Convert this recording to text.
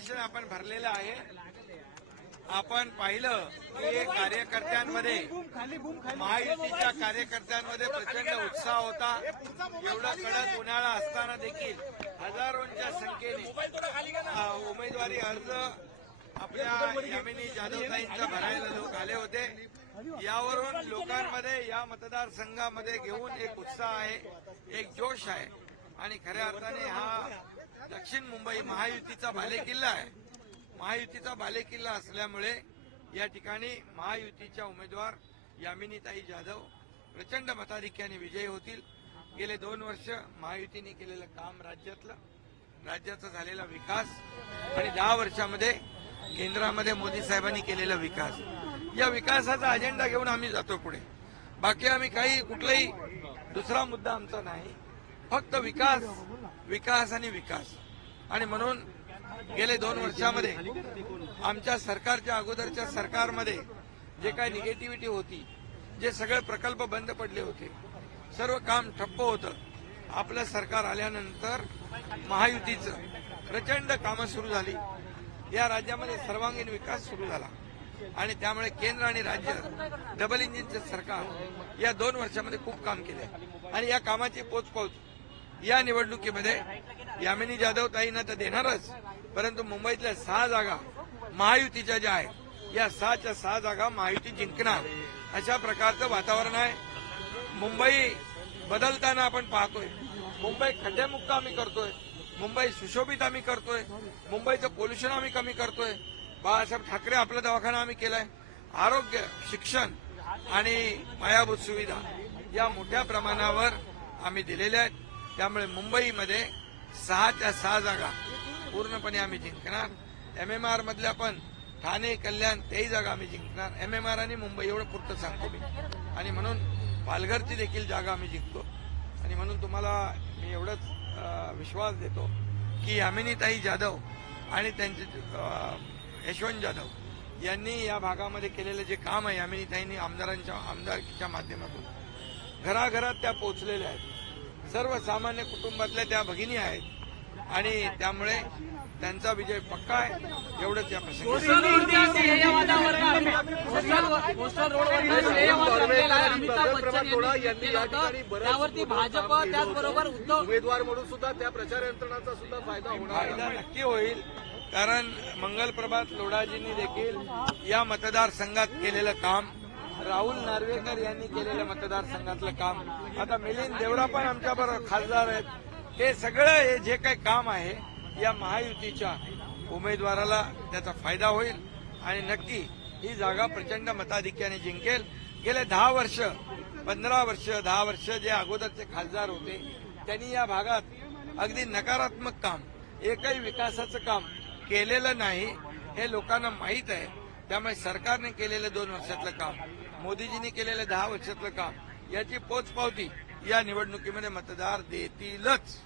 अधिवेशन आपण भरलेलं आहे. आपण पाहिलं की कार्यकर्त्यांमध्ये महायुतीच्या कार्यकर्त्यांमध्ये प्रचंड उत्साह होता. एवढा कडक उन्हाळा असताना देखील हजारोंच्या संख्येने उमेदवारी अर्ज आपल्या यामिनी जाधवताईंचा भरायला लोक आले होते. यावरून लोकांमध्ये या मतदारसंघामध्ये घेऊन एक उत्साह आहे, एक जोश आहे आणि खऱ्या अर्थाने हा दक्षिण मुंबई महायुतीचा बालेकिल्ला आहे. महायुतीचा बालेकिल्ला असल्यामुळे या ठिकाणी महायुतीच्या उमेदवार यामिनीताई जाधव प्रचंड मताधिक्याने विजयी होतील. गेले 2 वर्ष महायुतीने केलेलं काम, राज्याचा झालेला विकास आणि 10 वर्षामध्ये केंद्रामध्ये मोदी साहेबांनी केलेला विकास, या विकासाचा अजेंडा घेऊन आम्ही जातो पुढे. बाकी आम्ही कुठलाही दुसरा मुद्दा आमचा नाही, फक्त विकास विकास आणि विकास. आणि म्हणून गेले 2 वर्षामध्ये आमच्या सरकारच्या अगोदरच्या सरकारमध्ये जे काही निगेटिव्हिटी होती, जे सगळे प्रकल्प बंद पडले होते, सर्व काम ठप्प होतं. आपलं सरकार आल्यानंतर महायुतीचं प्रचंड कामं सुरू झाली. या राज्यामध्ये सर्वांगीण विकास सुरू झाला आणि त्यामुळे केंद्र आणि राज्य डबल इंजिनचे सरकार या 2 वर्षामध्ये खूप काम केले आणि या कामाची पोचपावच या निवडणुकीमध्ये यामिनी जाधव ताईंना तर देणारच, परंतु मुंबईतल्या 6 जागा महायुतीच्या ज्या आहेत, या 6च्या 6 जागा महायुती जिंकणार अशा प्रकारचं वातावरण आहे. मुंबई बदलताना आपण पाहतोय. मुंबई खड्डेमुक्त आम्ही करतोय, मुंबई सुशोभित आम्ही करतोय, मुंबईचं पोल्युशन आम्ही कमी करतोय. बाळासाहेब ठाकरे आपला दवाखाना आम्ही केलाय. आरोग्य, शिक्षण आणि पायाभूत सुविधा या मोठ्या प्रमाणावर आम्ही दिलेल्या आहेत. त्यामुळे मुंबईमध्ये 6च्या 6 जागा पूर्णपणे आम्ही जिंकणार. MMR मधल्या पण ठाणे, कल्याण तेही जागा आम्ही जिंकणार. MMR आणि मुंबई एवढं पुरतं सांगतो मी. आणि म्हणून पालघरची देखील जागा आम्ही जिंकतो. आणि म्हणून तुम्हाला मी एवढंच विश्वास देतो की यामिनीताई जाधव आणि त्यांचे यशवंत जाधव यांनी या भागामध्ये केलेलं जे काम आहे, यामिनीताईंनी आमदारकीच्या माध्यमातून घराघरात त्या पोहोचलेल्या आहेत. सर्वसामान्य कुटुंबातल्या त्या भगिनी आहेत आणि त्यामुळे त्यांचा विजय पक्का आहे. एवढंच या प्रसंगी. त्यावरती भाजप त्याचबरोबर उमेदवार म्हणून सुद्धा त्या प्रचार यंत्रणाचा सुद्धा फायदा होणार, फायदा नक्की होईल. कारण मंगलप्रभात लोढाजींनी देखील या मतदारसंघात केलेलं काम, राहुल नार्वेकर यांनी केलेलं मतदारसंघातलं काम, आता मिलिंद देवरा पण आमच्याबरोबर खासदार आहेत. हे सगळं हे जे काही काम आहे या महायुतीच्या उमेदवाराला त्याचा फायदा होईल आणि नक्की ही जागा प्रचंड मताधिक्याने जिंकेल. गेले 10 वर्ष 15 वर्ष 10 वर्ष जे अगोदरचे खासदार होते त्यांनी या भागात अगदी नकारात्मक काम, एकही विकासाचं काम केलेलं नाही हे लोकांना माहीत आहे. त्यामुळे सरकारने केलेलं 2 वर्षातलं काम, मोदीजींनी केलेलं 10 वर्षातलं काम याची पोचपावती या निवडणुकीमध्ये मतदार देतीलच.